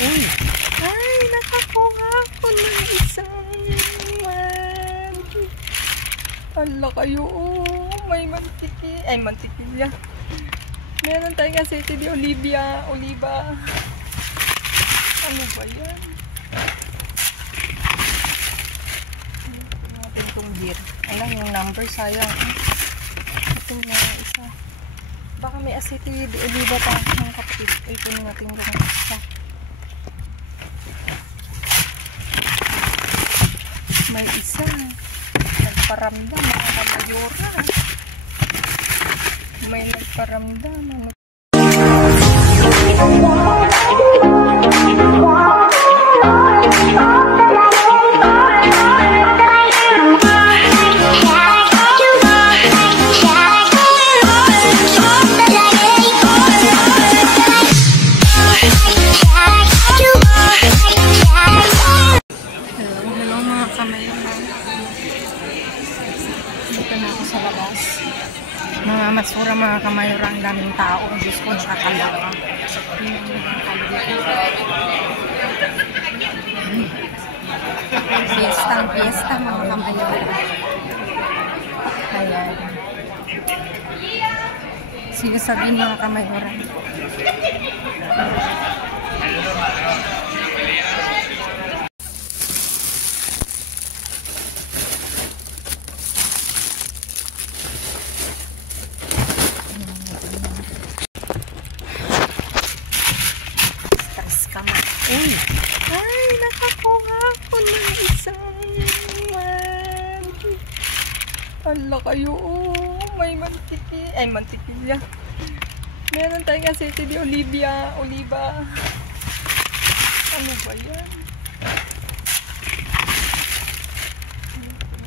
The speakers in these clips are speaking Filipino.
Uy! Ay, nakakuha ko ng isang man. Hala kayo, oh. May mantiki. Ay, mantikilya. Meron tayong asete di oliva. Ano ba yan? Natin itong beer. Alam, yung number sayang. Ito na isa. Baka may asete di oliva pa ng kapatid. Ay, puno natin yung isa. May isa. Nagparamdam mga kamayora. May nagparamdam mga masura mga kamayora, ang daming tao. Diyos ko, nakakalawa. Fiesta mga kamayora. Ayan. Sige sabihin mga kamayora. Uy! Ay, nakakuha ko ng isang man. Hala kayo, oh. May mantiki. Ay, mantikilya. Meron tayong asete di oliva. Ano ba yan?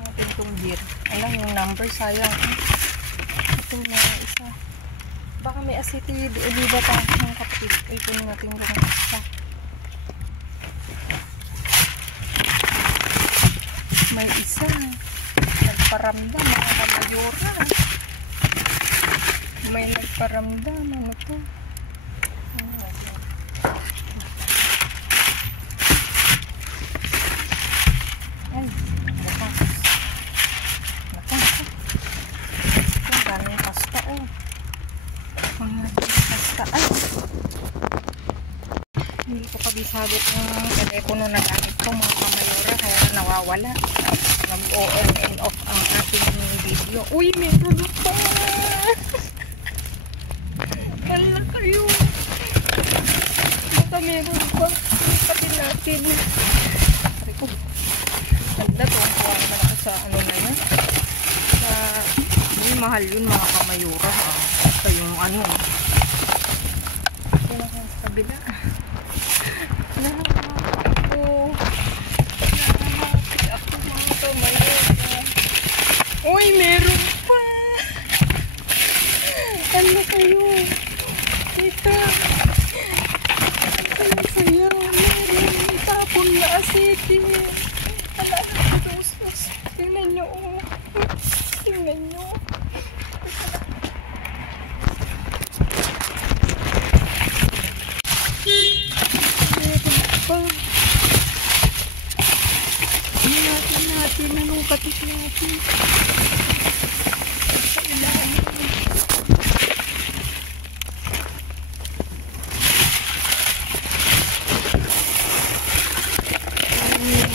Natin itong beer. Alam, yung number sayang. Ito na isa. Baka may asete di oliva pa ng kapatid. Ay, puno natin yung isa. May isa. Nagparamdam mga kamayora. May nagparamdam. Ano to? Ay, natas. Ang daming pasta, oh. Mga pasta. Ay! Hindi ko kabisado yung telepono na gamit ko mga kamayora. Kaya nawawala. Nag-on and off ang ating video. Uy, meron pa! Hala kayo! Baka meron pa. Pati natin. Pari ko. Ganda to. Kuha naman ako sa ano na yan. Sa... Uy, mahal yun mga kamayura. Basta yung ano. Ito na sa kabila. Uy, meron pa! Ano kayo? Ito. Ano saya? Meron. Itapon na asete. Ala, sus. Tingnan nyo. Tingnan nyo. Anong katis natin? Sa ilalim.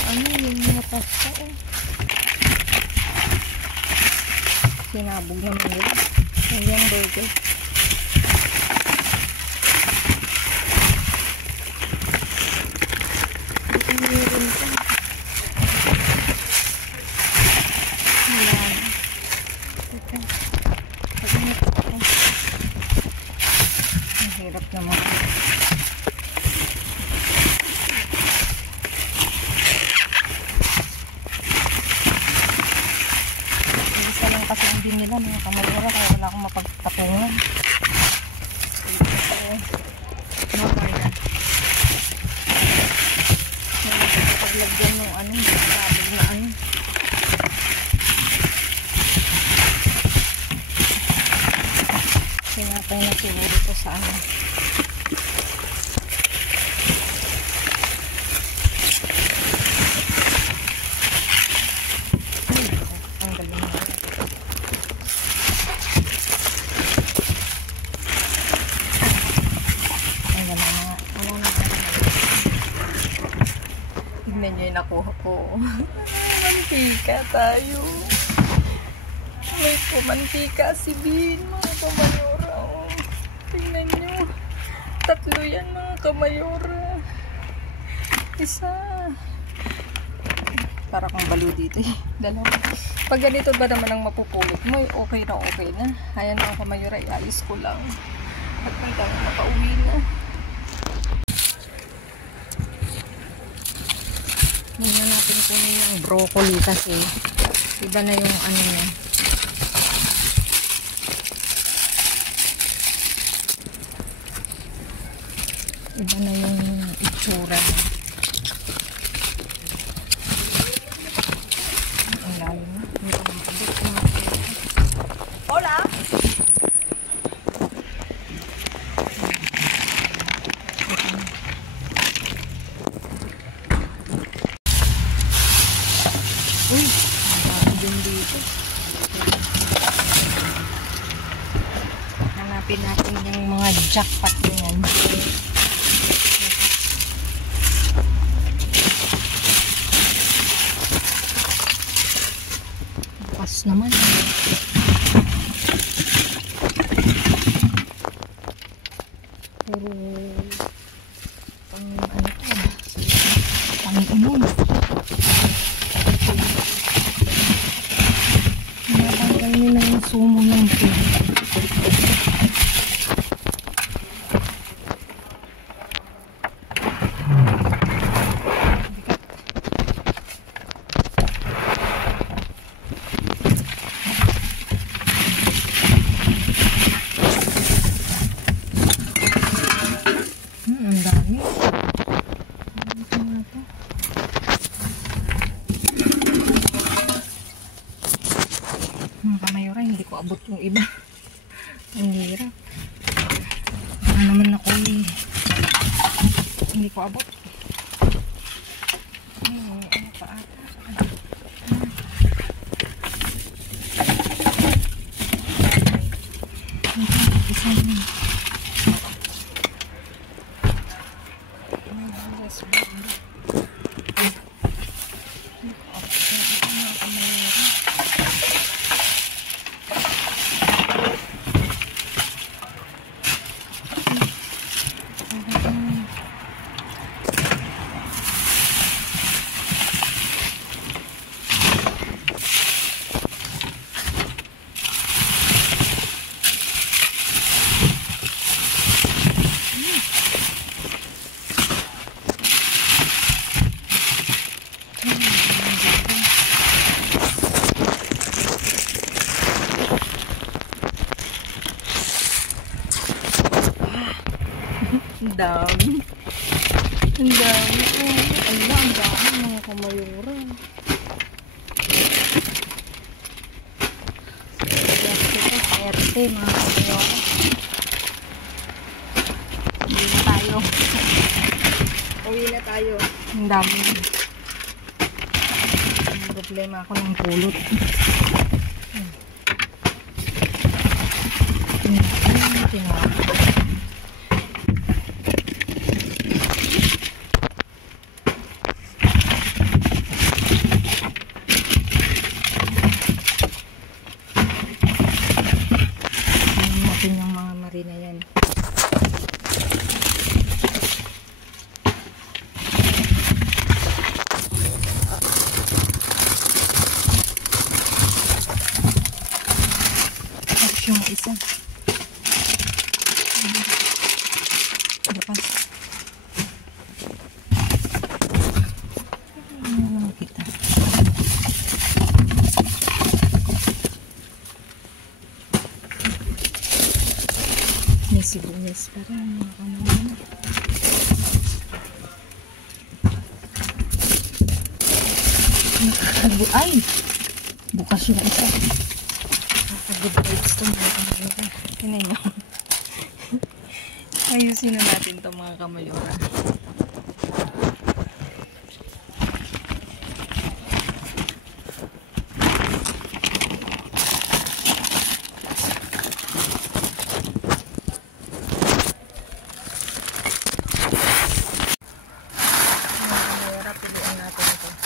Ano yung mga pasta, oh. Sinabog naman yun. Yung burger. Meron pa. Hirap naman. Isa lang kasi ang din nila mga kamayora kaya wala akong mapagtapungan. Mamaya. Paglagyan ng ano, sabog na ano. Sinapay na siguro ito sa ano. nakuha ko. Mantika tayo. May pumantika si Bin, mga kamayora. Oh. Tingnan nyo. 3 yan, mga kamayora. Isa. Para kang balo dito eh. 2. Pag ganito ba naman ang mapupulot mo, okay na okay na. Ayan mga kamayora, ialis ko lang. At hanggang makauwi na. Muna natin kunin yung broccoli kasi iba na yung ano niya. Iba na yung itsura niya. Ang lalim na. Hola! Uy! Ang dami din dito. Hanapin natin yung mga jackpot niyan. Bukas naman. Puro pang ano to. Pang-inom. Natanggal nila yung sumo ng pin. Ang dami. Ito nga to. Mga kamayora, hindi ko abot yung iba. Ang hirap. Baka naman ako eh. Hindi ko abot. Ano pa ata? Isa naman. Ang dami. Ang dami. Ala, ang dami mga kamayura. Erte mga kamayura. Uwi na tayo. Uwi na tayo. Ang dami. Ang problema ako ng pulot. Tinawag. Yung mga marina yan. Tapos yung isa. Lepas. Ano lang kita. May sibuyas pa rin. Ay! Bukas yung isa. Good vibes ito mga kamayura. Tingnan nyo. Ayusin na natin ito mga kamayura. Mga kamayura, pilihan natin ito.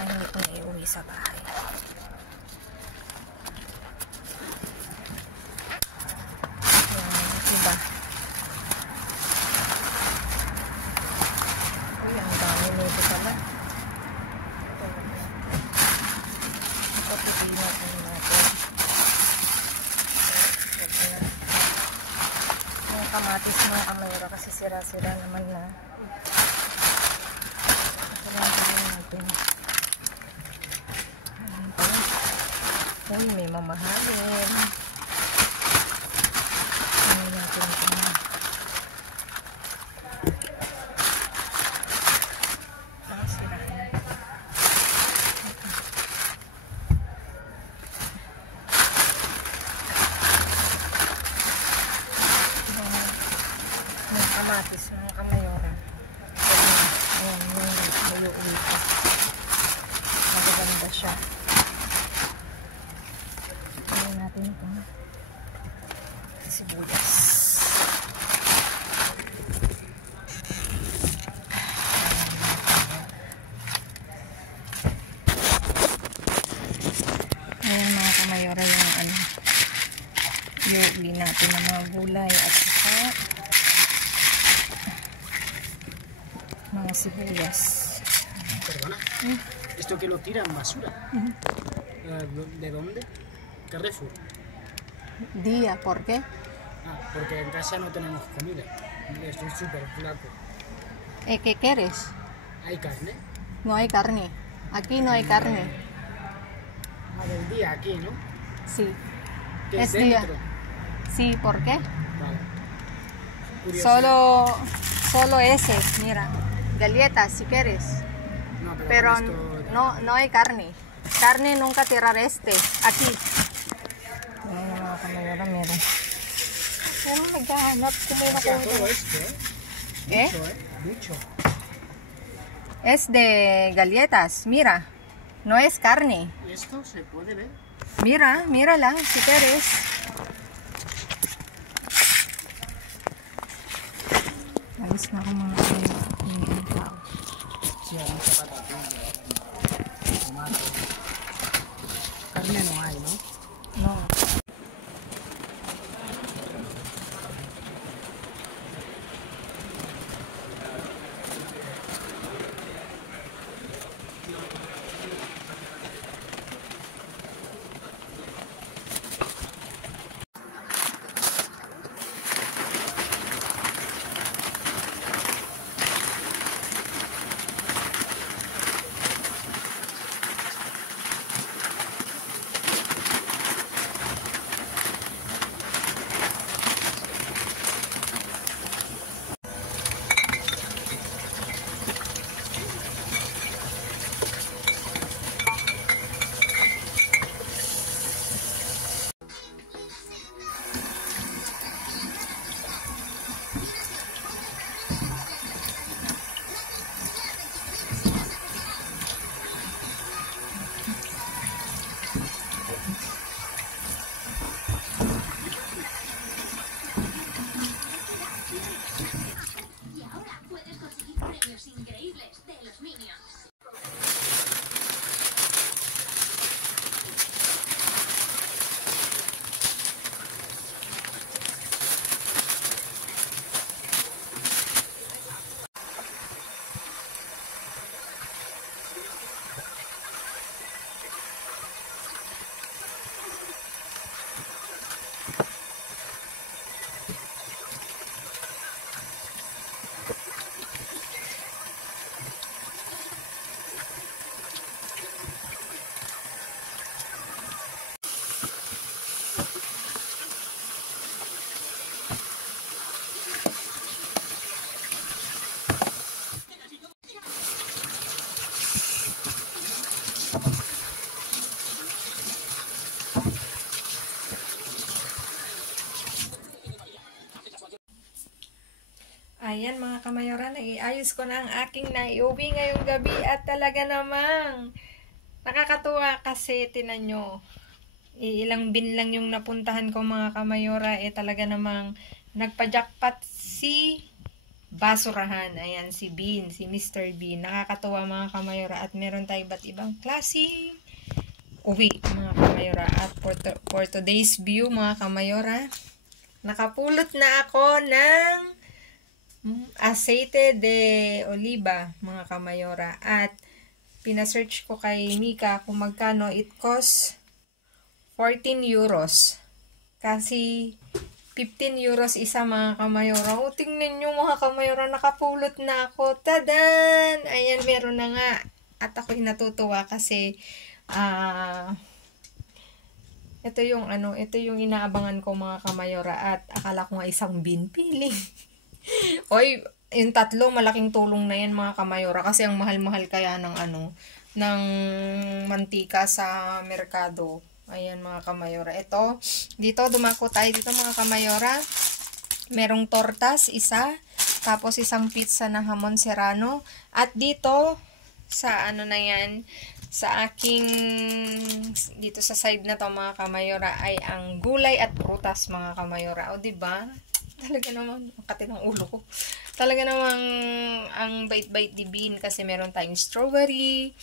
para hindi ko na iuwi sa bahay. Yan, iba. Uy, ang dami nito pala. Ito, piliin natin natin. Yung kamatis mga kamera kasi sira-sira naman na. Ito lang piliin natin. Uy, may mamahalin. Ano natin ito. Sirahan. May kamatis, mga kamayora. Ayan, may uwi ko. Magaganda siya. Ayan natin ito. Sibuyas. Ayan mga kamayora yung ano, yugi natin ng mga gulay at saka mga sibuyas. Perdona, esto que lo tiran basura. ¿De dónde? Carrefour. Día, ¿por qué? Ah, porque en casa no tenemos comida. Estoy súper flaco. ¿Qué quieres? ¿Hay carne? No hay carne. Aquí no hay carne. Ah, del día aquí, ¿no? Sí. Que Es día. dentro. Sí, ¿por qué? Vale. Curiosidad. Solo ese, mira. Galletas si quieres. No, Pero con esto- no hay carne. Carne nunca tirar este. Aquí. Ayan mga kamayora, meron. Ayan, naghahanap. Kumina O sea, ko. todo esto, ¿eh? ¿Eh? Mucho, ¿eh? Mucho. Es de galletas, mira. No es carne. ¿Y esto se puede ver? Mira, mírala si quieres. Ayos na ako mga tao. Sí, hay mucha patata. Tomate. Carne no hay, ¿no? No. Ayan mga kamayoran, naiayos ko na ang aking naiuwi ngayong gabi at talaga namang nakakatuwa kasi tinan nyo. Ilang bin lang yung napuntahan ko mga kamayora, talaga namang nagpa-jackpot si basurahan. Ayan, si Bean, si Mr. Bean. Nakakatuwa mga kamayora. At meron tayong iba't ibang klaseng uwi mga kamayora. At for today's view mga kamayora, nakapulot na ako ng aceite de oliva mga kamayora. At pinasearch ko kay Mika kung magkano it costs 14 euros. Kasi 15 euros isa mga kamayora. O, tingnan nyo mga kamayora, nakapulot na ako. Tadan! Ayan, meron na nga. At ako'y natutuwa kasi ito yung inaabangan ko mga kamayora. At akala ko nga isang binpiling. Oy, yung tatlo, malaking tulong na yan mga kamayora. Kasi ang mahal-mahal kaya ng ng mantika sa merkado. Ayan mga kamayora. Ito, dito dumako tayo dito mga kamayora. Merong tortas, isa. Tapos isang pizza na hamon serrano. At dito, sa na yan, sa aking, dito sa side na to mga kamayora, ay ang gulay at prutas mga kamayora. O diba? Talaga naman, ang kati ng ulo ko. Talaga namang ang bait-bait di Bean kasi meron tayong strawberry,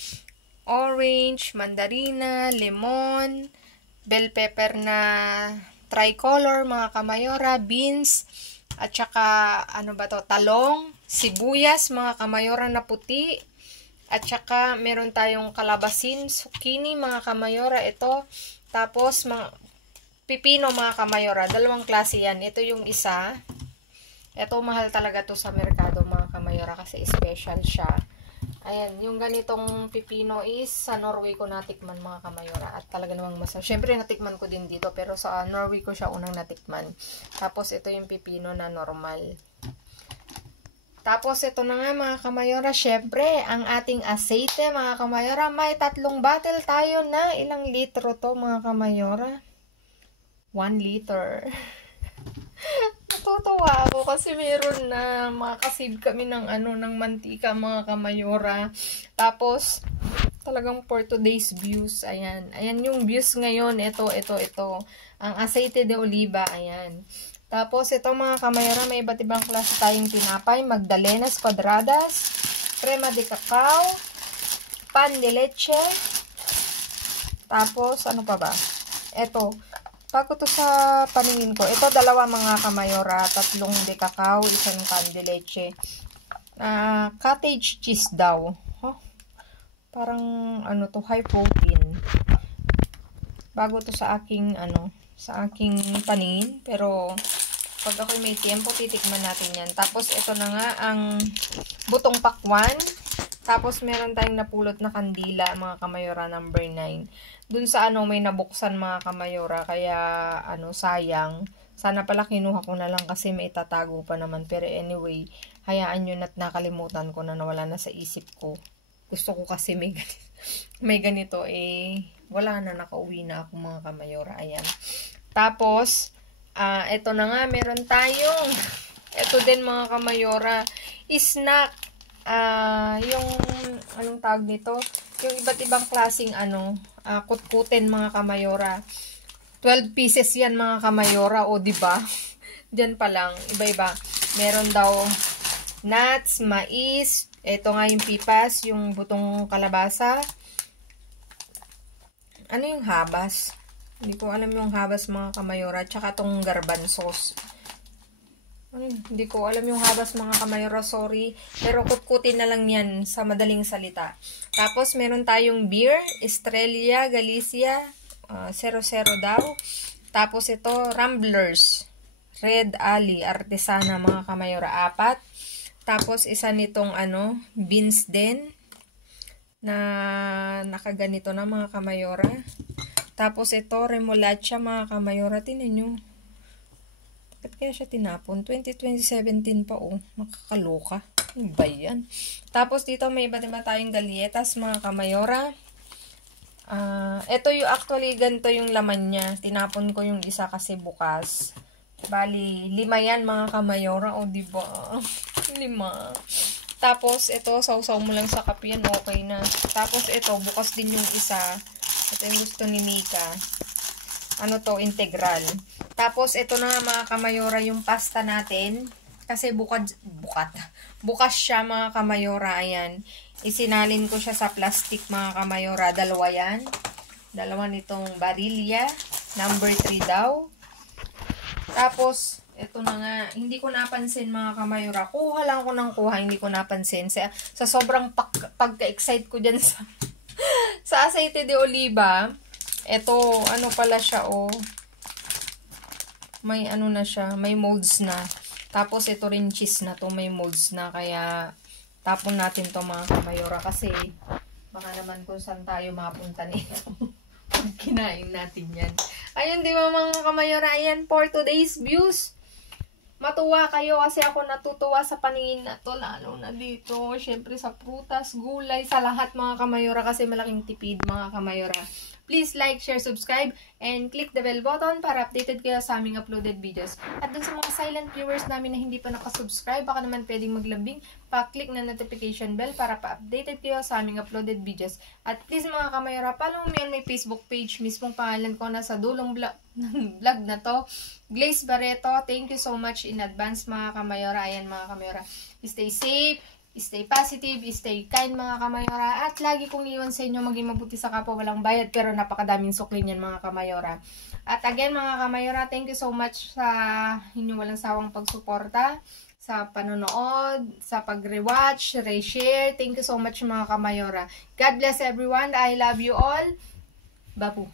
orange, mandarina, lemon, bell pepper na tricolor, mga kamayora, beans, at saka, talong, sibuyas, mga kamayora na puti, at saka meron tayong kalabasin, zucchini, mga kamayora, ito, tapos, pipino, mga kamayora, dalawang klase yan, ito yung isa, ito mahal talaga to sa merkado, mga kamayora, kasi special siya. Ayan, yung ganitong pipino is sa Norway ko natikman mga kamayora. At talaga namang masarap. Siyempre natikman ko din dito pero sa Norway ko siya unang natikman. Tapos ito yung pipino na normal. Tapos ito na nga mga kamayora. Siyempre, ang ating aceite mga kamayora. May 3 bottle tayo na. Ilang litro to mga kamayora? 1 liter. Natutuwa ako kasi meron na makasave kami ng ng mantika mga kamayora. Tapos talagang for today's views, ayan. Ayan yung views ngayon, ito. Ang aceite de oliva, ayan. Tapos ito mga kamayora, may iba't ibang klase tayong tinapay, magdalenas cuadradas, crema de cacao, pan de leche. Tapos ano pa ba? Ito, bago to sa paningin ko. Ito, 2 mga kamayora. 3 de cacao, 1 pan de leche. Cottage cheese daw. Huh? Parang, to, high protein. Bago to sa aking, sa aking paningin. Pero, pag ako may tiempo, titikman natin yan. Tapos, ito na nga, ang butong pakwan. Tapos, meron tayong napulot na kandila, mga kamayora, number 9. Dun sa may nabuksan mga kamayora, kaya sayang. Sana pala kinuha ko na lang kasi may itatago pa naman. Pero anyway, hayaan nyo na't nakalimutan ko na nawala na sa isip ko. Gusto ko kasi may ganito wala na, nakauwi na ako mga kamayora. Ayan. Tapos, eto na nga, meron tayong, eto din mga kamayora, snack. Yung, anong tawag nito? Yung iba't ibang klaseng kutkutin mga kamayora. 12 pieces yan mga kamayora, o diba? Diyan pa lang, iba-iba. Meron daw nuts, mais, ito nga yung pipas, yung butong kalabasa. Ano yung habas? Hindi ko alam yung habas mga kamayora. Tsaka tong garbanzos. Hindi ko alam yung habas mga kamayora, sorry. Pero kutkutin na lang yan sa madaling salita. Tapos meron tayong beer, Estrella Galicia, 00 daw. Tapos ito, Ramblers, Red Ali, Artesana mga kamayora, 4. Tapos isa nitong beans din, na nakaganito na mga kamayora. Tapos ito, Remolacha mga kamayora, tinan nyo. Bakit kaya siya tinapon? 2017 pa nakakaloka. Ano ba yan? Tapos dito may iba't iba tayong galletas mga kamayora. Ito yung actually ganito yung laman niya. Tinapon ko yung isa kasi bukas. Bali, 5 yan mga kamayora. O diba? 5. Tapos ito, sausaw mo lang sa kape yan. Okay na. Tapos ito, bukas din yung isa. Ito yung gusto ni Mika. Integral. Tapos, ito na mga kamayora, yung pasta natin. Kasi bukas siya mga kamayora. Ayan. Isinalin ko siya sa plastic mga kamayora. Dalawa yan. Dalawa nitong barilya. Number 3 daw. Tapos, ito na nga. Hindi ko napansin mga kamayora. Kuha lang ko ng kuha. Hindi ko napansin. Sa sobrang pagka-excite ko dyan sa, sa aceite de oliva. Ito, ano pala siya oh. May ano na siya. May molds na. Tapos, ito rin cheese na to. May molds na. Kaya, tapon natin to mga kamayora. Kasi, baka naman kung saan tayo mapunta nito. Kinain natin yan. Ayun, di ba mga kamayora? Ayan, for today's views. Matuwa kayo kasi ako natutuwa sa paningin na to. Lalo na dito. Siyempre sa prutas, gulay, sa lahat mga kamayora. Kasi malaking tipid mga kamayora. Please like, share, subscribe, and click the bell button para updated kayo sa aming uploaded videos. At dun sa mga silent viewers namin na hindi pa nakasubscribe, baka naman pwedeng maglambing, pa-click na notification bell para pa-updated kayo sa aming uploaded videos. At please mga kamayora, follow me on my Facebook page, mismong pangalan ko nasa dulong vlog na to, Glaze Barreto. Thank you so much in advance mga kamayora. Ayan mga kamayora, stay safe, stay positive, stay kind mga kamayora. At lagi kong iwan sa inyo maging mabuti sa kapwa, walang bayad pero napakadaming suklin yan mga kamayora. At again mga kamayora, thank you so much sa inyong walang sawang pagsuporta, sa panonood, sa pag-rewatch, re-share. Thank you so much mga kamayora. God bless everyone. I love you all. Babu.